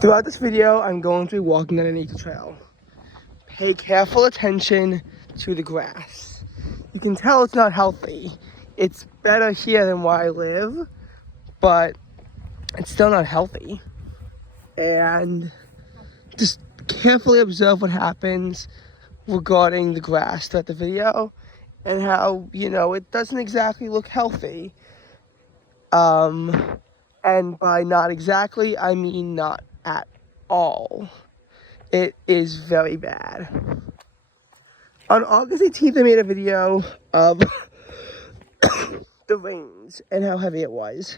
Throughout this video, I'm going to be walking on a nature trail. Pay careful attention to the grass. You can tell it's not healthy. It's better here than where I live, but it's still not healthy. And just carefully observe what happens regarding the grass throughout the video and how, it doesn't exactly look healthy. And by not exactly, I mean not at all. It is very bad. On August 18th, I made a video of the rains and how heavy it was.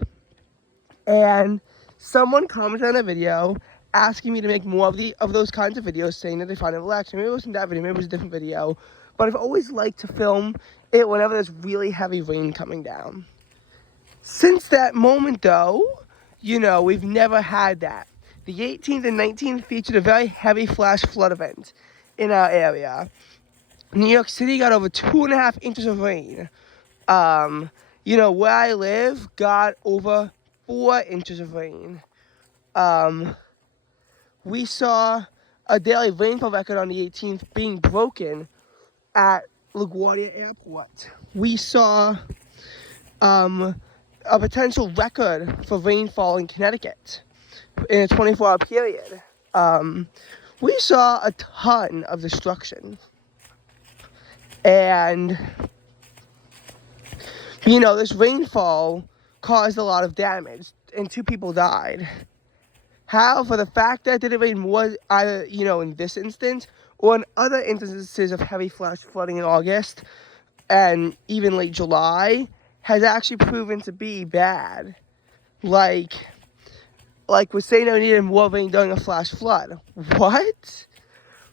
And someone commented on a video asking me to make more of those kinds of videos, saying that they find it relaxing. Maybe it wasn't that video, maybe it was a different video. But I've always liked to film it whenever there's really heavy rain coming down. Since that moment, though, we've never had that. The 18th and 19th featured a very heavy flash flood event in our area. New York City got over 2.5 inches of rain. Where I live got over 4 inches of rain. We saw a daily rainfall record on the 18th being broken at LaGuardia Airport. We saw a potential record for rainfall in Connecticut in a 24-hour period. We saw a ton of destruction. And, this rainfall caused a lot of damage, and 2 people died. However, the fact that it didn't rain more, either, in this instance, or in other instances of heavy flash flooding in August, and even late July, has actually proven to be bad. Like we're saying we needed more rain during a flash flood. What?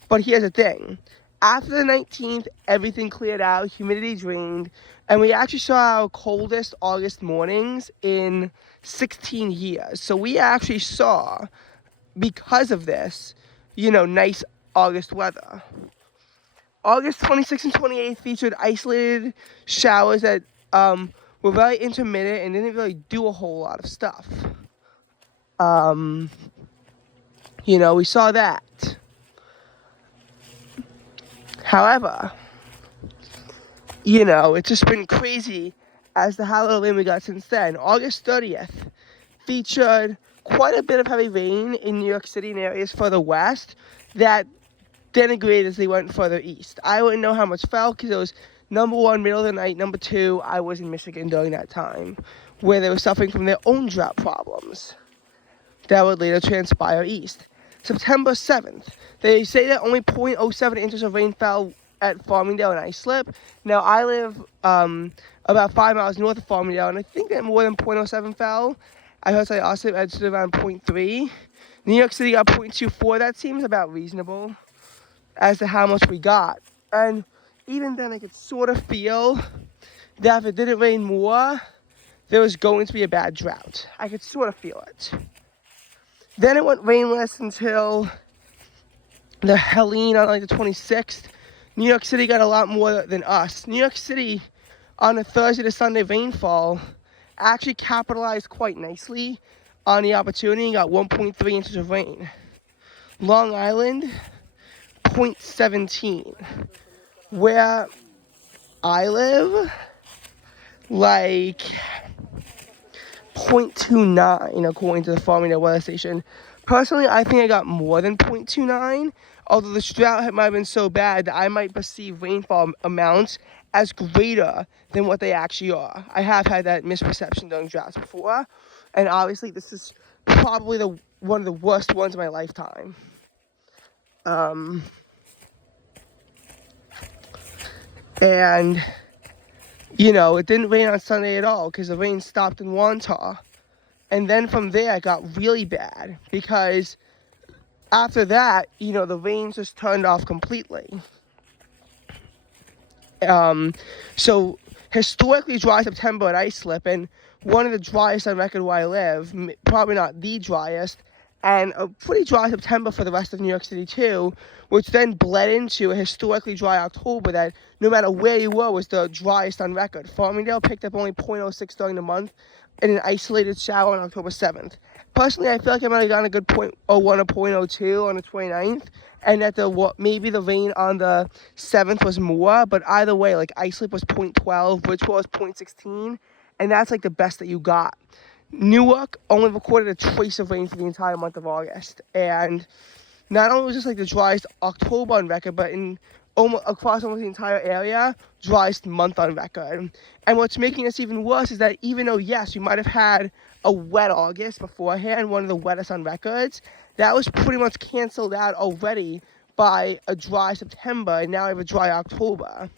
But here's the thing. After the 19th, everything cleared out, humidity drained, and we actually saw our coldest August mornings in 16 years. So we actually saw, because of this, nice August weather. August 26th and 28th featured isolated showers that were very intermittent and didn't really do a whole lot of stuff. We saw that. However, it's just been crazy as to how little rain we got since then. August 30th featured quite a bit of heavy rain in New York City and areas further west that denigrated as they went further east. I wouldn't know how much fell because it was number 1, middle of the night. Number 2, I was in Michigan during that time, where they were suffering from their own drought problems that would later transpire east. September 7th, they say that only 0.07 inches of rain fell at Farmingdale and Islip. Now, I live about 5 miles north of Farmingdale, and I think that more than 0.07 fell. I heard say Islip edged around 0.3. New York City got 0.24. That seems about reasonable as to how much we got. And even then, I could sort of feel that if it didn't rain more, there was going to be a bad drought. I could sort of feel it. Then it went rainless until the Helene on the 26th. New York City got a lot more than us. New York City, on the Thursday to Sunday rainfall, actually capitalized quite nicely on the opportunity and got 1.3 inches of rain. Long Island, 0.17. Where I live, 0.29 according to the Farmingdale weather station. Personally, I think I got more than 0.29, although the drought might have been so bad that I might perceive rainfall amounts as greater than what they actually are. I have had that misperception during droughts before, and obviously this is probably one of the worst ones of my lifetime. And it didn't rain on Sunday at all because the rain stopped in Wantagh. And then from there, it got really bad because after that, the rain just turned off completely. So historically dry September at Islip, and one of the driest on record where I live, probably not the driest, and a pretty dry September for the rest of New York City too, which then bled into a historically dry October that, no matter where you were, was the driest on record. Farmingdale picked up only 0.06 during the month in an isolated shower on October 7th. Personally, I feel like I might have gotten a good 0.01 or 0.02 on the 29th, and that maybe the rain on the 7th was more, but either way, like Islip was 0.12, Bridgeport was 0.16, and that's like the best that you got. Newark only recorded a trace of rain for the entire month of August, and not only was this like the driest October on record, but across almost the entire area, driest month on record. And what's making this even worse is that even though, yes, we might have had a wet August beforehand, one of the wettest on records, that was pretty much canceled out already by a dry September, and now we have a dry October.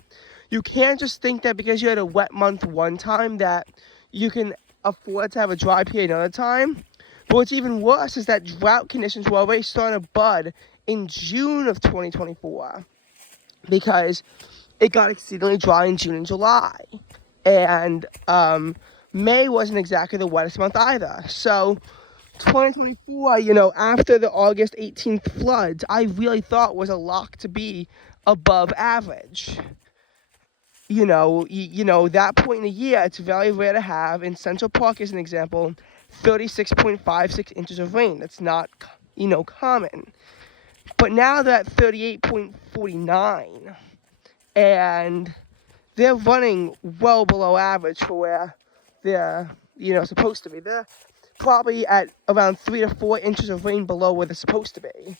You can't just think that because you had a wet month one time that you can afford to have a dry period another time. But what's even worse is that drought conditions were already starting to bud in June of 2024 because it got exceedingly dry in June and July. And May wasn't exactly the wettest month either. So 2024, after the August 18th floods, I really thought was a lock to be above average. That point in the year, it's very rare to have. In Central Park, as an example, 36.56 inches of rain. That's not, common. But now they're at 38.49, and they're running well below average for where they're, supposed to be. They're probably at around 3 to 4 inches of rain below where they're supposed to be,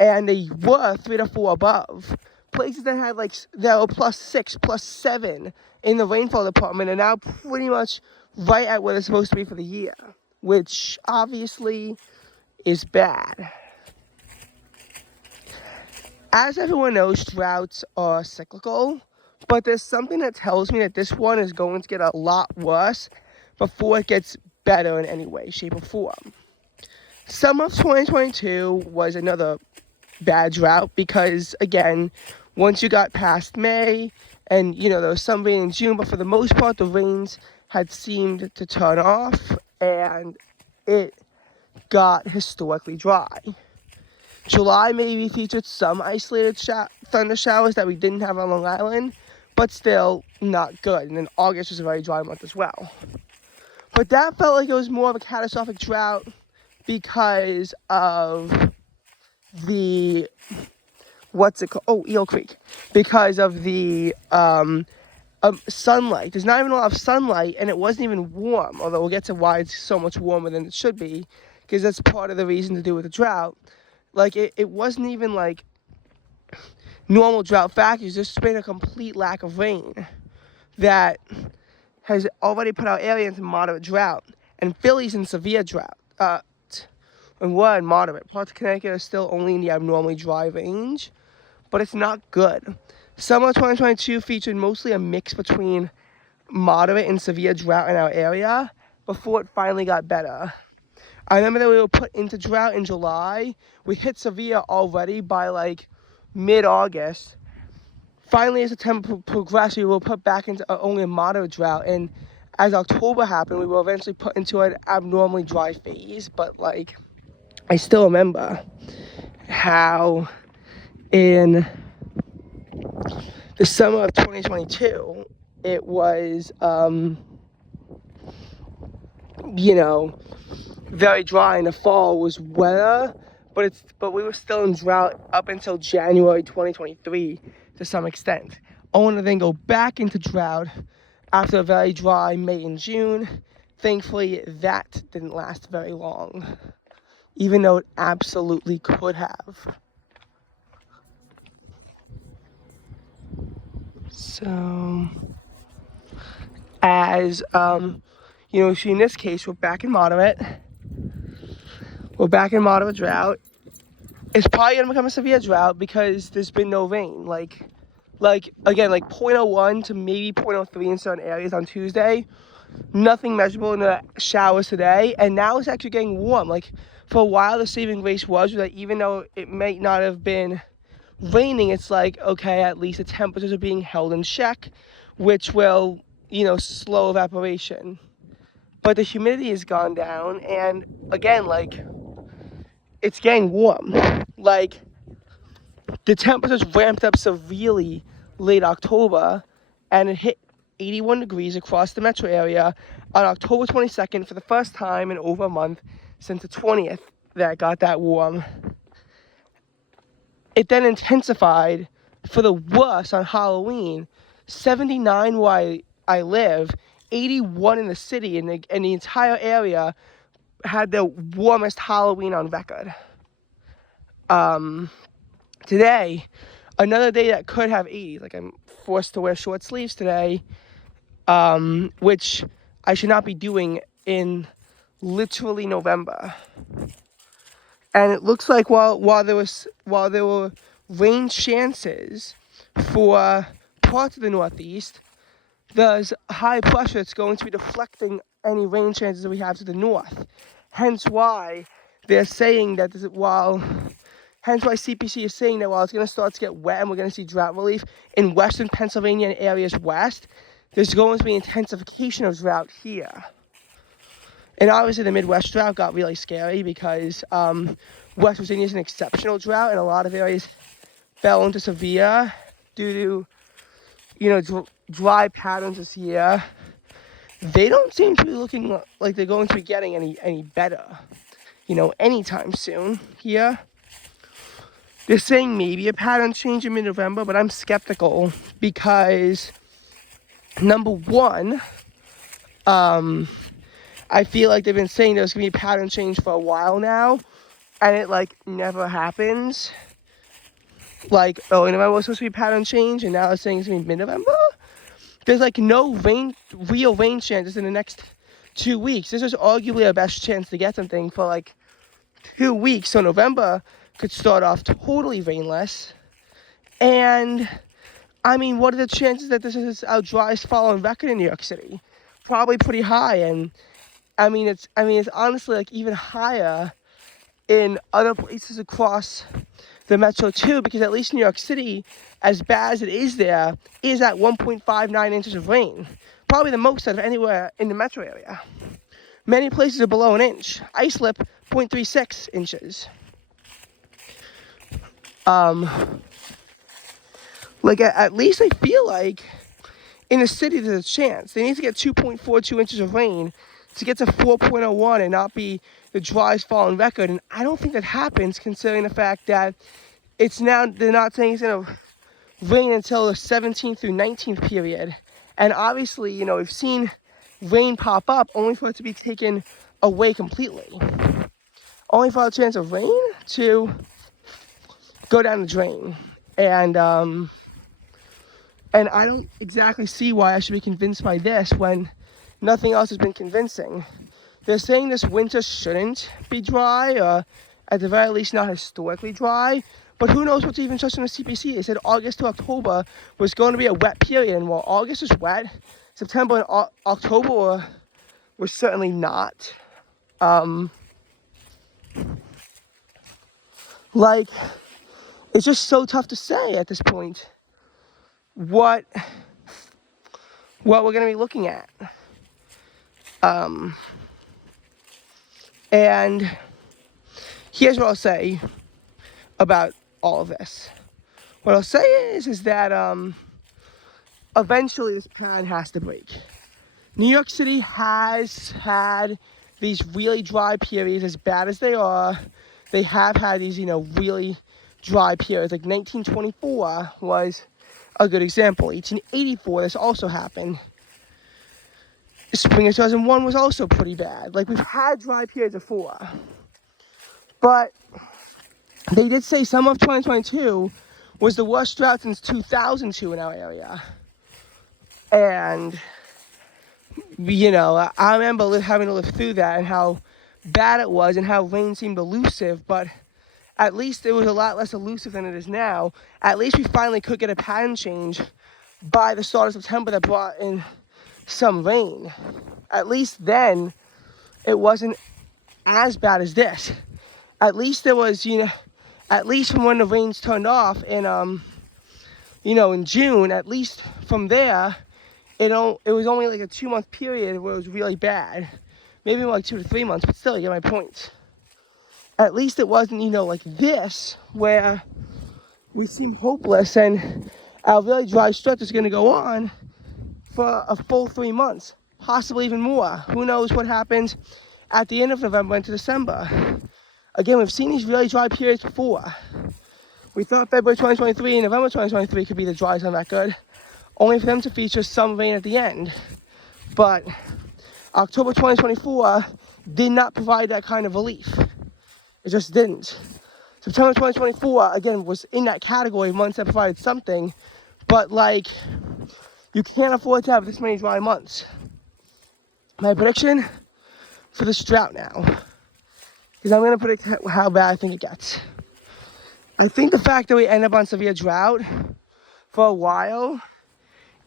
and they were 3 to 4 above. Places that had that were +6, +7 in the rainfall department are now pretty much right at where they're supposed to be for the year, which obviously is bad. As everyone knows, droughts are cyclical, but there's something that tells me that this one is going to get a lot worse before it gets better in any way, shape, or form. Summer of 2022 was another bad drought because, again, once you got past May, and there was some rain in June, but for the most part the rains had seemed to turn off, and it got historically dry. July maybe featured some isolated thunder showers that we didn't have on Long Island, but still not good. And then August was a very dry month as well. But that felt like it was more of a catastrophic drought because of the Eel Creek, because of the sunlight. There's not even a lot of sunlight, and it wasn't even warm, although we'll get to why it's so much warmer than it should be, because that's part of the reason to do with the drought. It wasn't even normal drought factors. There's been a complete lack of rain that has already put our area into moderate drought, and Philly's in severe drought. And we're in moderate. Parts of Connecticut are still only in the abnormally dry range, but it's not good. Summer 2022 featured mostly a mix between moderate and severe drought in our area before it finally got better. I remember that we were put into drought in July. We hit severe already by mid-August. Finally, as September progressed, we were put back into only a moderate drought. And as October happened, we were eventually put into an abnormally dry phase. But I still remember how in the summer of 2022, it was, very dry, and the fall was wetter, but we were still in drought up until January 2023 to some extent. Only to then go back into drought after a very dry May and June. Thankfully, that didn't last very long, even though it absolutely could have. So, as so in this case, we're back in moderate. We're back in moderate drought. It's probably gonna become a severe drought because there's been no rain. Again, 0.01 to maybe 0.03 in certain areas on Tuesday. Nothing measurable in the showers today, and now it's actually getting warm. For a while, the saving grace was that even though it might not have been raining, it's okay, at least the temperatures are being held in check, which will, slow evaporation. But the humidity has gone down, and again, it's getting warm. The temperatures ramped up severely late October, and it hit 81 degrees across the metro area on October 22nd for the first time in over a month since the 20th that got that warm. It then intensified for the worst on Halloween. 79 where I live, 81 in the city, and the entire area had the warmest Halloween on record. Today, another day that could have 80s. Like, I'm forced to wear short sleeves today, which I should not be doing in literally November. And it looks like while there were rain chances for parts of the Northeast, there's high pressure that's going to be deflecting any rain chances that we have to the north. Hence why they're saying that hence why CPC is saying that while it's going to start to get wet and we're going to see drought relief in western Pennsylvania and areas west, there's going to be intensification of drought here. And obviously the Midwest drought got really scary because West Virginia is an exceptional drought, and a lot of areas fell into severe due to, dry patterns this year. They don't seem to be looking like they're going to be getting any better, anytime soon here. They're saying maybe a pattern change in mid-November, but I'm skeptical because, number one, I feel like they've been saying there's going to be a pattern change for a while now, and it, never happens. Early November was supposed to be a pattern change, and now they're saying it's going to be mid-November? There's, no real rain chances in the next 2 weeks. This is arguably our best chance to get something for, 2 weeks, so November could start off totally rainless. And, what are the chances that this is our driest fall on record in New York City? Probably pretty high, and it's honestly even higher in other places across the metro too, because at least New York City, as bad as it is there, is at 1.59 inches of rain. Probably the most out of anywhere in the metro area. Many places are below an inch. Islip, 0.36 inches. At least I feel like in the city there's a chance. They need to get 2.42 inches of rain to get to 4.01 and not be the driest fall on record. And I don't think that happens, considering the fact that they're not saying it's going to rain until the 17th through 19th period. And obviously, we've seen rain pop up only for it to be taken away completely. Only for a chance of rain to go down the drain. And I don't exactly see why I should be convinced by this when nothing else has been convincing. They're saying this winter shouldn't be dry, or at the very least not historically dry, but who knows what's even trusting the CPC. They said August to October was going to be a wet period, and while August was wet, September and October were certainly not. It's just so tough to say at this point what we're going to be looking at. And here's what I'll say about all of this. What I'll say is that eventually this pattern has to break. New York City has had these really dry periods, as bad as they are. They have had these, really dry periods. 1924 was a good example. 1884, this also happened. Spring of 2001 was also pretty bad. We've had dry periods before. But they did say summer of 2022 was the worst drought since 2002 in our area. And, I remember having to live through that and how bad it was and how rain seemed elusive, but at least it was a lot less elusive than it is now. At least we finally could get a pattern change by the start of September that brought in some rain. At least then it wasn't as bad as this. At least there was, at least from when the rains turned off in in June, at least from there, it was only a 2-month period where it was really bad. Maybe more 2 to 3 months, but still, you get my point. At least it wasn't, like this, where we seem hopeless and our really dry stretch is going to go on for a full 3 months, possibly even more. Who knows what happens at the end of November into December. Again, we've seen these really dry periods before. We thought February 2023 and November 2023 could be the driest on record, only for them to feature some rain at the end. But October 2024 did not provide that kind of relief. It just didn't. September 2024, again, was in that category of months that provided something, but like, you can't afford to have this many dry months. My prediction for this drought now is I'm going to predict how bad I think it gets. I think the fact that we end up on severe drought for a while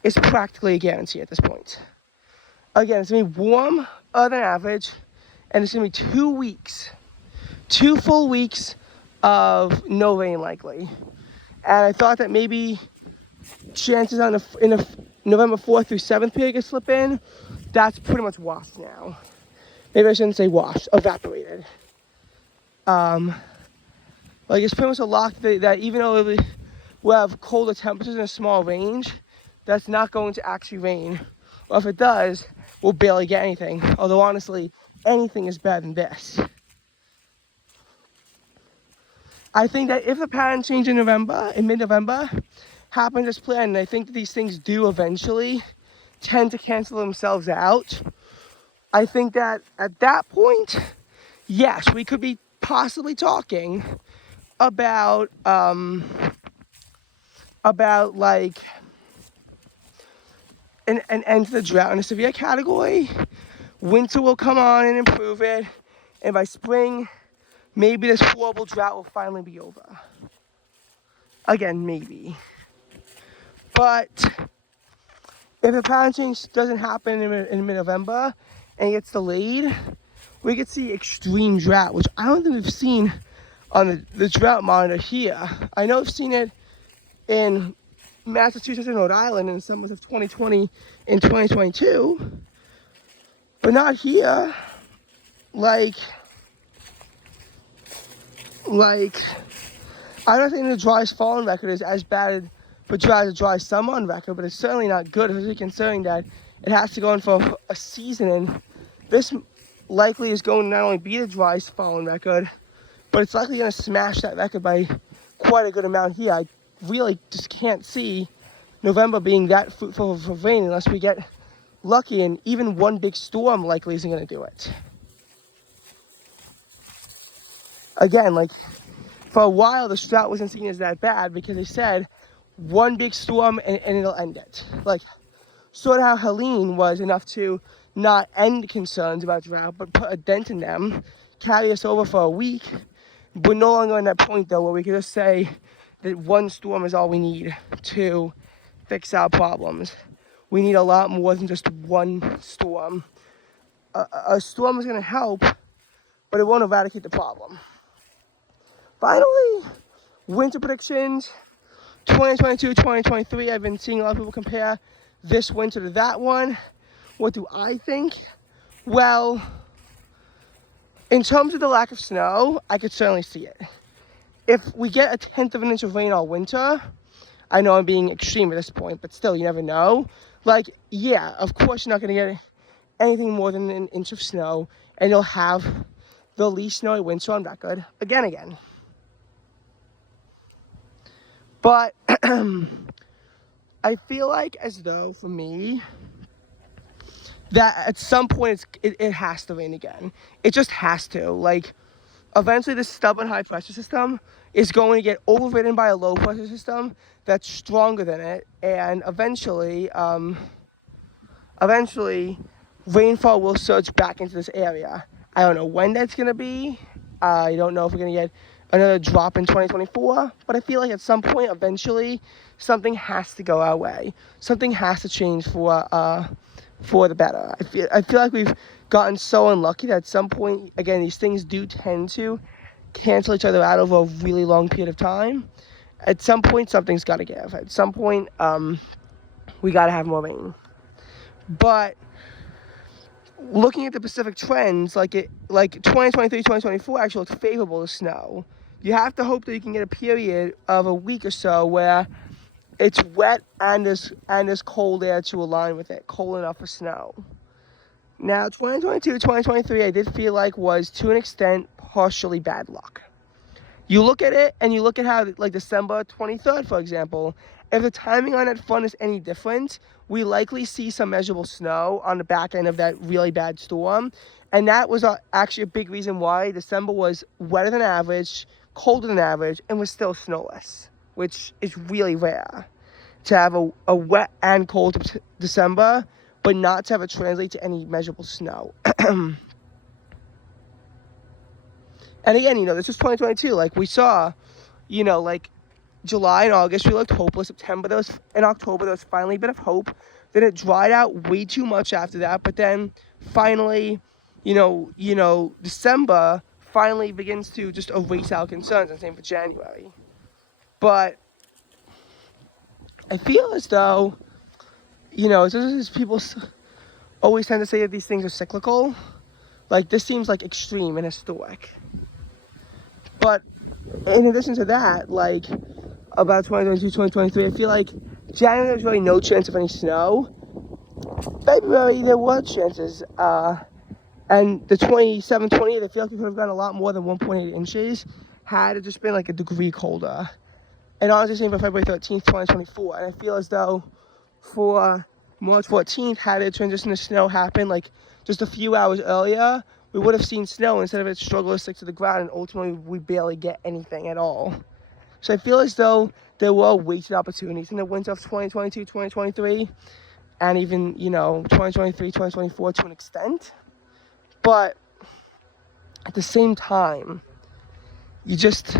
is practically a guarantee at this point. Again, it's going to be warmer than average, and it's going to be 2 weeks, 2 full weeks of no rain likely. And I thought that maybe chances on in the November 4th through 7th period could slip in. That's pretty much washed now. Maybe I shouldn't say washed, evaporated. Like, it's pretty much a lock that even though we'll have colder temperatures in a small range, that's not going to actually rain. Or if it does, we'll barely get anything. Although honestly, anything is better than this. I think that if the pattern change in mid-November, happens as planned, and I think that these things do eventually tend to cancel themselves out, I think that at that point, yes, we could be possibly talking about like an end to the drought in a severe category. Winter will come on and improve it, and by spring, maybe this horrible drought will finally be over. Again, maybe. But if the pattern change doesn't happen in mid-November and it gets delayed, we could see extreme drought, which I don't think we've seen on the drought monitor here. I know I've seen it in Massachusetts and Rhode Island in the summers of 2020 and 2022, but not here. Like I don't think the driest fall on record is as bad for dry as a dry summer on record, but it's certainly not good, especially considering that it has to go in for a season, and this likely is going to not only be the driest fall on record, but it's likely going to smash that record by quite a good amount here. I really just can't see November being that fruitful for rain unless we get lucky, and even one big storm likely isn't going to do it. Again, like, for a while, the drought wasn't seen as that bad because they said one big storm and it'll end it. Like, sort of how Helene was enough to not end concerns about drought, but put a dent in them, carry us over for a week. We're no longer in that point, though, where we can just say that one storm is all we need to fix our problems. We need a lot more than just one storm. A storm is going to help, but it won't eradicate the problem. Finally, winter predictions, 2022, 2023. I've been seeing a lot of people compare this winter to that one. What do I think? Well, in terms of the lack of snow, I could certainly see it. If we get a 1/10 of an inch of rain all winter, I know I'm being extreme at this point, but still, you never know. Like, yeah, of course you're not going to get anything more than an inch of snow, and you'll have the least snowy winter on record again. But I feel like as though, for me, that at some point it has to rain again. It just has to. Like, eventually this stubborn high pressure system is going to get overridden by a low pressure system that's stronger than it, and eventually rainfall will surge back into this area. I don't know when that's going to be. I don't know if we're going to get another drop in 2024, but I feel like at some point, eventually, something has to go our way. Something has to change for the better. I feel like we've gotten so unlucky that at some point, again, these things do tend to cancel each other out over a really long period of time. At some point, something's got to give. At some point, we got to have more rain. But looking at the Pacific trends, like 2023, 2024 actually looks favorable to snow. You have to hope that you can get a period of a week or so where it's wet and there's cold air to align with it, cold enough for snow. Now, 2022, 2023, I did feel like was, to an extent, partially bad luck. You look at it, and you look at how, like, December 23rd, for example, if the timing on that fund is any different, we likely see some measurable snow on the back end of that really bad storm. And that was actually a big reason why December was wetter than average, colder than average, and was still snowless, which is really rare to have a wet and cold December, but not to have it translate to any measurable snow. And again, this is 2022. Like, we saw, like, July and August, we looked hopeless. September, in October, there was finally a bit of hope. Then it dried out way too much after that. But then, finally, December finally begins to just erase our concerns, and same for January. But I feel as though, people always tend to say that these things are cyclical. Like, this seems like extreme and historic. But in addition to that, like, about 2022, 2023, I feel like January there's really no chance of any snow. February there were chances. And the 27th, 28th, I feel like we could have gotten a lot more than 1.8 inches had it just been like a degree colder. And honestly, same for February 13th, 2024. And I feel as though for March 14th, had it transition to snow happen like just a few hours earlier, we would have seen snow instead of it struggle to stick to the ground, and ultimately we barely get anything at all. So I feel as though there were wasted opportunities in the winter of 2022, 2023, and even, 2023, 2024 to an extent. But at the same time, you just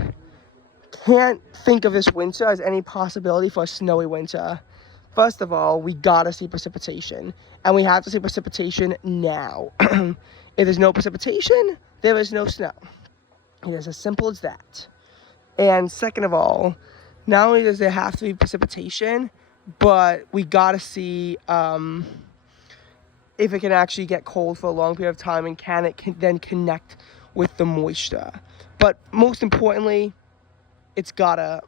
can't think of this winter as any possibility for a snowy winter. First of all, we gotta see precipitation, and we have to see precipitation now. If there's no precipitation, there is no snow. It is as simple as that. And second of all, not only does there have to be precipitation, but we gotta see if it can actually get cold for a long period of time, and can it then connect with the moisture. But most importantly, it's gotta,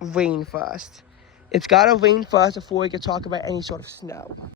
rain first. It's gotta rain first before we can talk about any sort of snow.